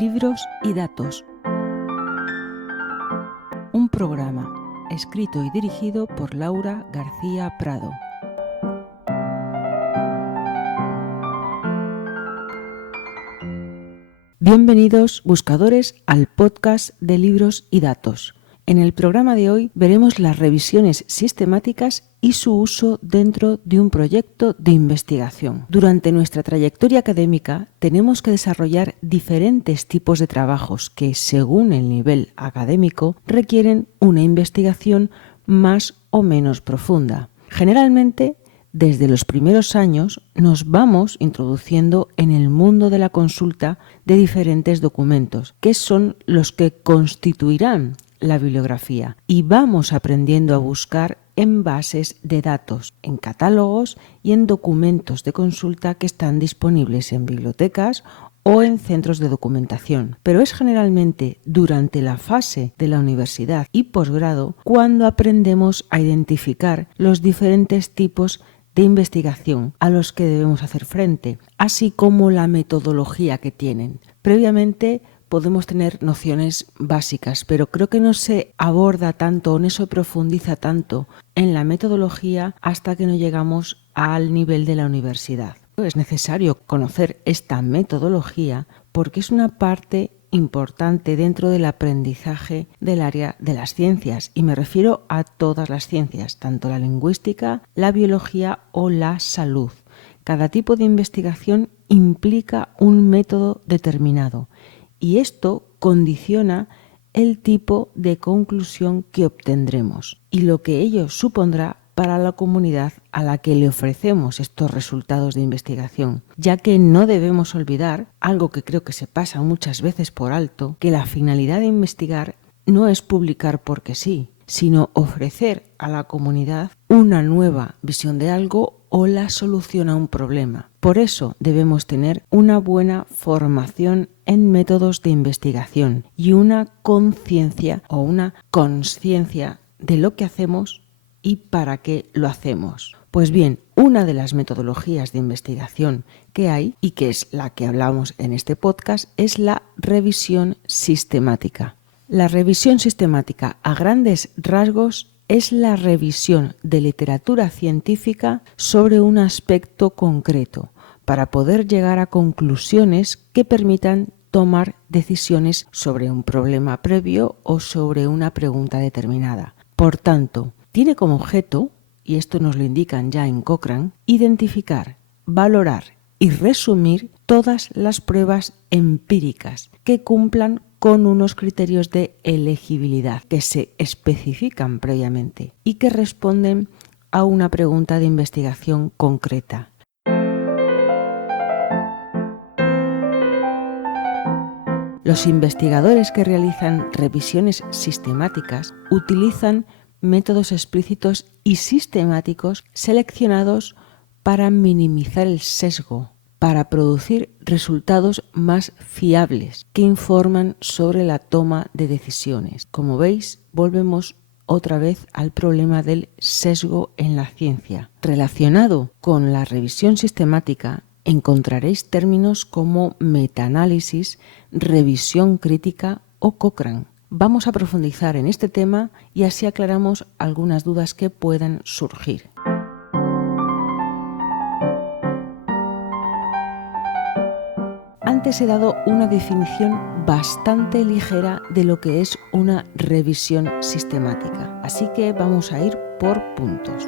Libros y datos. Un programa escrito y dirigido por Laura García Prado. Bienvenidos, buscadores, al podcast de Libros y Datos. En el programa de hoy veremos las revisiones sistemáticas y su uso dentro de un proyecto de investigación. Durante nuestra trayectoria académica tenemos que desarrollar diferentes tipos de trabajos que, según el nivel académico, requieren una investigación más o menos profunda. Generalmente, desde los primeros años nos vamos introduciendo en el mundo de la consulta de diferentes documentos, que son los que constituirán la bibliografía, y vamos aprendiendo a buscar en bases de datos, en catálogos y en documentos de consulta que están disponibles en bibliotecas o en centros de documentación. Pero es generalmente durante la fase de la universidad y posgrado cuando aprendemos a identificar los diferentes tipos de investigación a los que debemos hacer frente, así como la metodología que tienen. Previamente podemos tener nociones básicas, pero creo que no se aborda tanto o no se profundiza tanto en la metodología hasta que no llegamos al nivel de la universidad. Es necesario conocer esta metodología porque es una parte importante dentro del aprendizaje del área de las ciencias, y me refiero a todas las ciencias, tanto la lingüística, la biología o la salud. Cada tipo de investigación implica un método determinado y esto condiciona el tipo de conclusión que obtendremos y lo que ello supondrá para la comunidad a la que le ofrecemos estos resultados de investigación, ya que no debemos olvidar, algo que creo que se pasa muchas veces por alto, que la finalidad de investigar no es publicar porque sí, sino ofrecer a la comunidad una nueva visión de algo o la solución a un problema. Por eso debemos tener una buena formación en métodos de investigación y una conciencia o una consciencia de lo que hacemos y para qué lo hacemos. Pues bien, una de las metodologías de investigación que hay, y que es la que hablamos en este podcast, es la revisión sistemática. La revisión sistemática, a grandes rasgos, es la revisión de literatura científica sobre un aspecto concreto, para poder llegar a conclusiones que permitan tomar decisiones sobre un problema previo o sobre una pregunta determinada. Por tanto, tiene como objeto, y esto nos lo indican ya en Cochrane, identificar, valorar y resumir todas las pruebas empíricas que cumplan con unos criterios de elegibilidad que se especifican previamente y que responden a una pregunta de investigación concreta. Los investigadores que realizan revisiones sistemáticas utilizan métodos explícitos y sistemáticos seleccionados para minimizar el sesgo, para producir resultados más fiables que informan sobre la toma de decisiones. Como veis, volvemos otra vez al problema del sesgo en la ciencia. Relacionado con la revisión sistemática, encontraréis términos como metaanálisis, revisión crítica o Cochrane. Vamos a profundizar en este tema y así aclaramos algunas dudas que puedan surgir. Antes he dado una definición bastante ligera de lo que es una revisión sistemática, así que vamos a ir por puntos.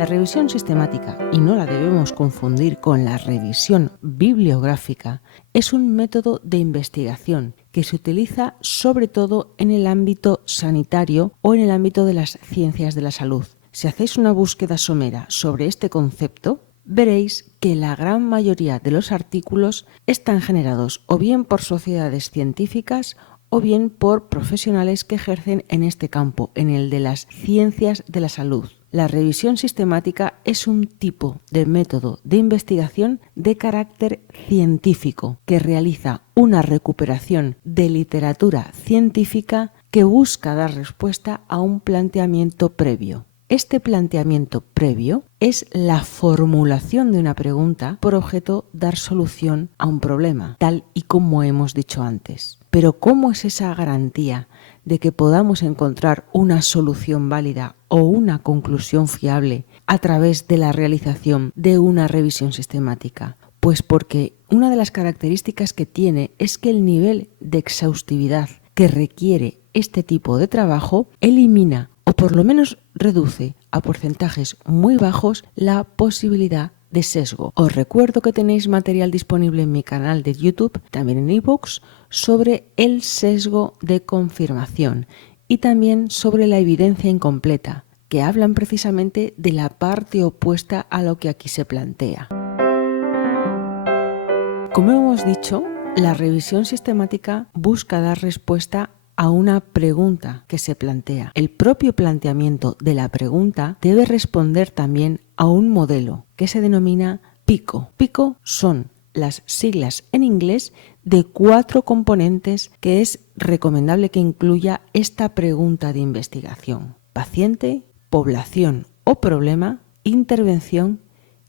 La revisión sistemática, y no la debemos confundir con la revisión bibliográfica, es un método de investigación que se utiliza sobre todo en el ámbito sanitario o en el ámbito de las ciencias de la salud. Si hacéis una búsqueda somera sobre este concepto, veréis que la gran mayoría de los artículos están generados o bien por sociedades científicas o bien por profesionales que ejercen en este campo, en el de las ciencias de la salud. La revisión sistemática es un tipo de método de investigación de carácter científico que realiza una recuperación de literatura científica que busca dar respuesta a un planteamiento previo. Este planteamiento previo es la formulación de una pregunta por objeto dar solución a un problema, tal y como hemos dicho antes. Pero ¿cómo es esa garantía de que podamos encontrar una solución válida o una conclusión fiable a través de la realización de una revisión sistemática? Pues porque una de las características que tiene es que el nivel de exhaustividad que requiere este tipo de trabajo elimina o por lo menos reduce a porcentajes muy bajos la posibilidad de sesgo. Os recuerdo que tenéis material disponible en mi canal de YouTube, también en ebooks, sobre el sesgo de confirmación y también sobre la evidencia incompleta, que hablan precisamente de la parte opuesta a lo que aquí se plantea. Como hemos dicho, la revisión sistemática busca dar respuesta a una pregunta que se plantea. El propio planteamiento de la pregunta debe responder también a un modelo que se denomina PICO. PICO son las siglas en inglés de 4 componentes que es recomendable que incluya esta pregunta de investigación: paciente, población o problema, intervención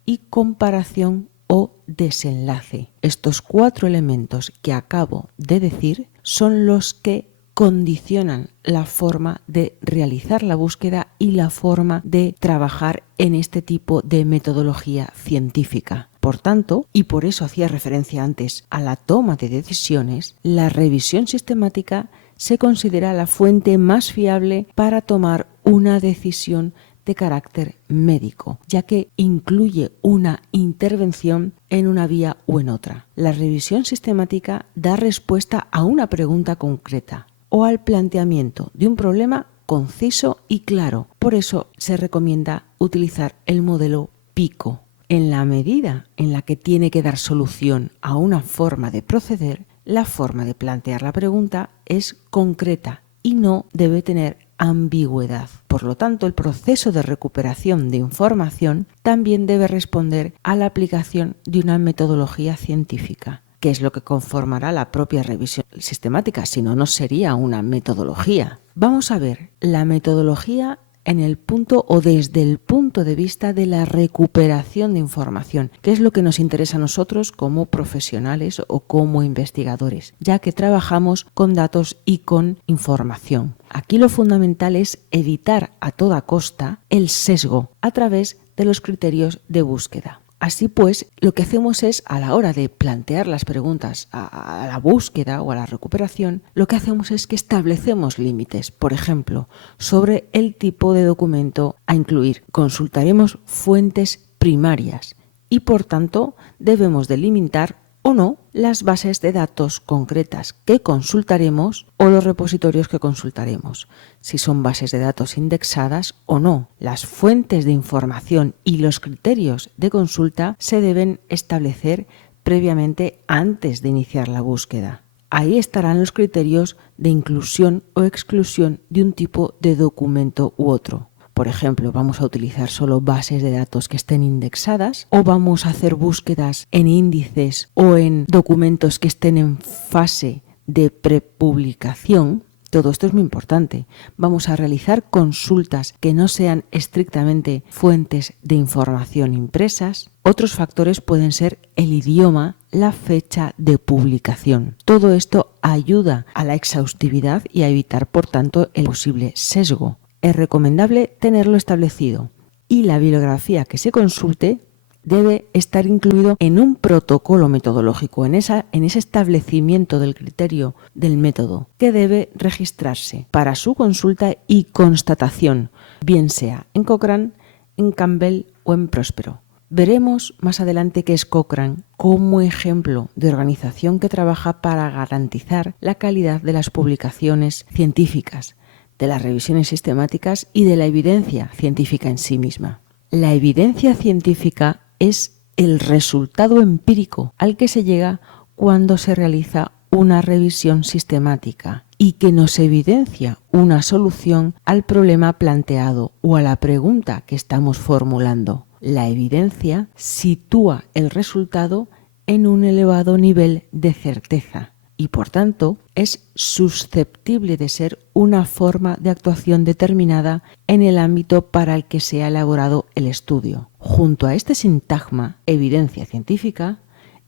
y comparación o desenlace. Estos 4 elementos que acabo de decir son los que condicionan la forma de realizar la búsqueda y la forma de trabajar en este tipo de metodología científica. Por tanto, y por eso hacía referencia antes a la toma de decisiones, la revisión sistemática se considera la fuente más fiable para tomar una decisión de carácter médico, ya que incluye una intervención en una vía o en otra. La revisión sistemática da respuesta a una pregunta concreta o al planteamiento de un problema conciso y claro. Por eso se recomienda utilizar el modelo PICO. En la medida en la que tiene que dar solución a una forma de proceder, la forma de plantear la pregunta es concreta y no debe tener ambigüedad. Por lo tanto, el proceso de recuperación de información también debe responder a la aplicación de una metodología científica, que es lo que conformará la propia revisión sistemática, si no, no sería una metodología. Vamos a ver la metodología en el punto o desde el punto de vista de la recuperación de información, que es lo que nos interesa a nosotros como profesionales o como investigadores, ya que trabajamos con datos y con información. Aquí lo fundamental es evitar a toda costa el sesgo a través de los criterios de búsqueda. Así pues, lo que hacemos es, a la hora de plantear las preguntas a la búsqueda o a la recuperación, lo que hacemos es que establecemos límites. Por ejemplo, sobre el tipo de documento a incluir. Consultaremos fuentes primarias y, por tanto, debemos delimitar o no las bases de datos concretas que consultaremos o los repositorios que consultaremos, si son bases de datos indexadas o no. Las fuentes de información y los criterios de consulta se deben establecer previamente antes de iniciar la búsqueda. Ahí estarán los criterios de inclusión o exclusión de un tipo de documento u otro. Por ejemplo, vamos a utilizar solo bases de datos que estén indexadas o vamos a hacer búsquedas en índices o en documentos que estén en fase de prepublicación. Todo esto es muy importante. Vamos a realizar consultas que no sean estrictamente fuentes de información impresas. Otros factores pueden ser el idioma, la fecha de publicación. Todo esto ayuda a la exhaustividad y a evitar, por tanto, el posible sesgo. Es recomendable tenerlo establecido y la bibliografía que se consulte debe estar incluido en un protocolo metodológico, en ese establecimiento del criterio del método que debe registrarse para su consulta y constatación, bien sea en Cochrane, en Campbell o en Próspero. Veremos más adelante qué es Cochrane como ejemplo de organización que trabaja para garantizar la calidad de las publicaciones científicas, de las revisiones sistemáticas y de la evidencia científica en sí misma. La evidencia científica es el resultado empírico al que se llega cuando se realiza una revisión sistemática y que nos evidencia una solución al problema planteado o a la pregunta que estamos formulando. La evidencia sitúa el resultado en un elevado nivel de certeza y, por tanto, es susceptible de ser una forma de actuación determinada en el ámbito para el que se ha elaborado el estudio. Junto a este sintagma, evidencia científica,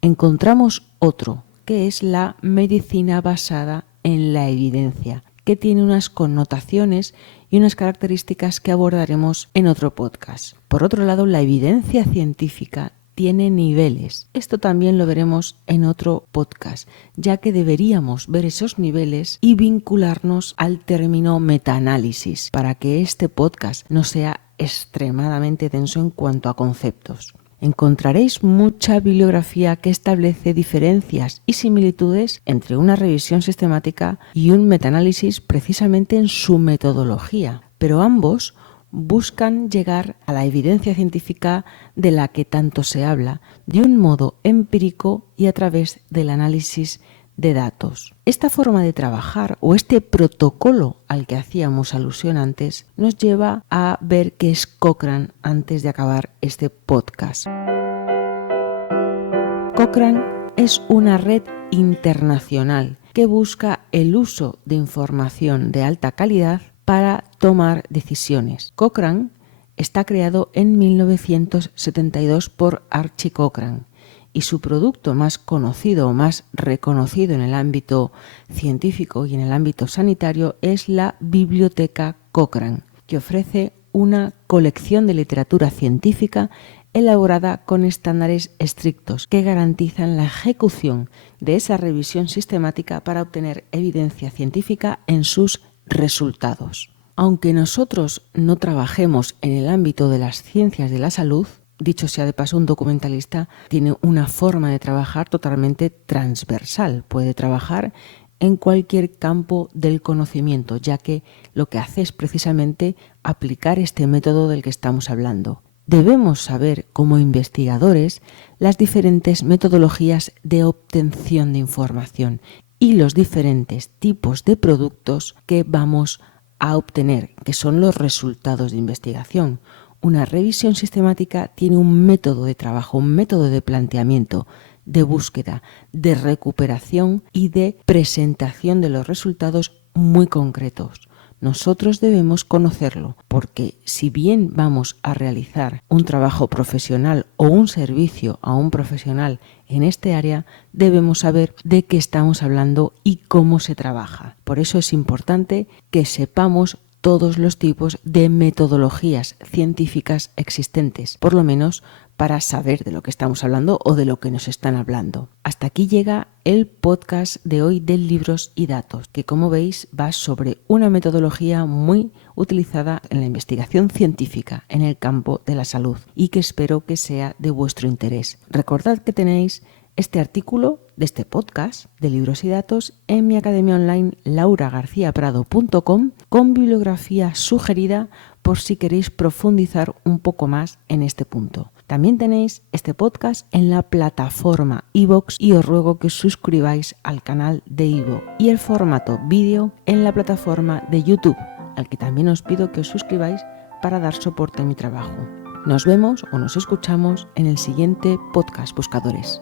encontramos otro, que es la medicina basada en la evidencia, que tiene unas connotaciones y unas características que abordaremos en otro podcast. Por otro lado, la evidencia científica tiene niveles. Esto también lo veremos en otro podcast, ya que deberíamos ver esos niveles y vincularnos al término metaanálisis para que este podcast no sea extremadamente denso en cuanto a conceptos. Encontraréis mucha bibliografía que establece diferencias y similitudes entre una revisión sistemática y un metaanálisis precisamente en su metodología, pero ambos buscan llegar a la evidencia científica de la que tanto se habla, de un modo empírico y a través del análisis de datos. Esta forma de trabajar o este protocolo al que hacíamos alusión antes nos lleva a ver qué es Cochrane antes de acabar este podcast. Cochrane es una red internacional que busca el uso de información de alta calidad para tomar decisiones. Cochrane está creado en 1972 por Archie Cochrane y su producto más conocido o más reconocido en el ámbito científico y en el ámbito sanitario es la Biblioteca Cochrane, que ofrece una colección de literatura científica elaborada con estándares estrictos que garantizan la ejecución de esa revisión sistemática para obtener evidencia científica en sus resultados. Aunque nosotros no trabajemos en el ámbito de las ciencias de la salud, dicho sea de paso, un documentalista tiene una forma de trabajar totalmente transversal. Puede trabajar en cualquier campo del conocimiento, ya que lo que hace es precisamente aplicar este método del que estamos hablando. Debemos saber, como investigadores, las diferentes metodologías de obtención de información y los diferentes tipos de productos que vamos a obtener, que son los resultados de investigación. Una revisión sistemática tiene un método de trabajo, un método de planteamiento, de búsqueda, de recuperación y de presentación de los resultados muy concretos. Nosotros debemos conocerlo porque si bien vamos a realizar un trabajo profesional o un servicio a un profesional en este área, debemos saber de qué estamos hablando y cómo se trabaja. Por eso es importante que sepamos todos los tipos de metodologías científicas existentes, por lo menos para saber de lo que estamos hablando o de lo que nos están hablando. Hasta aquí llega el podcast de hoy de Libros y Datos, que como veis va sobre una metodología muy utilizada en la investigación científica en el campo de la salud y que espero que sea de vuestro interés. Recordad que tenéis este artículo de este podcast de Libros y Datos en mi academia online lauragarciaprado.com con bibliografía sugerida por si queréis profundizar un poco más en este punto. También tenéis este podcast en la plataforma iVoox y os ruego que os suscribáis al canal de iVoox y el formato vídeo en la plataforma de YouTube, al que también os pido que os suscribáis para dar soporte a mi trabajo. Nos vemos o nos escuchamos en el siguiente podcast, buscadores.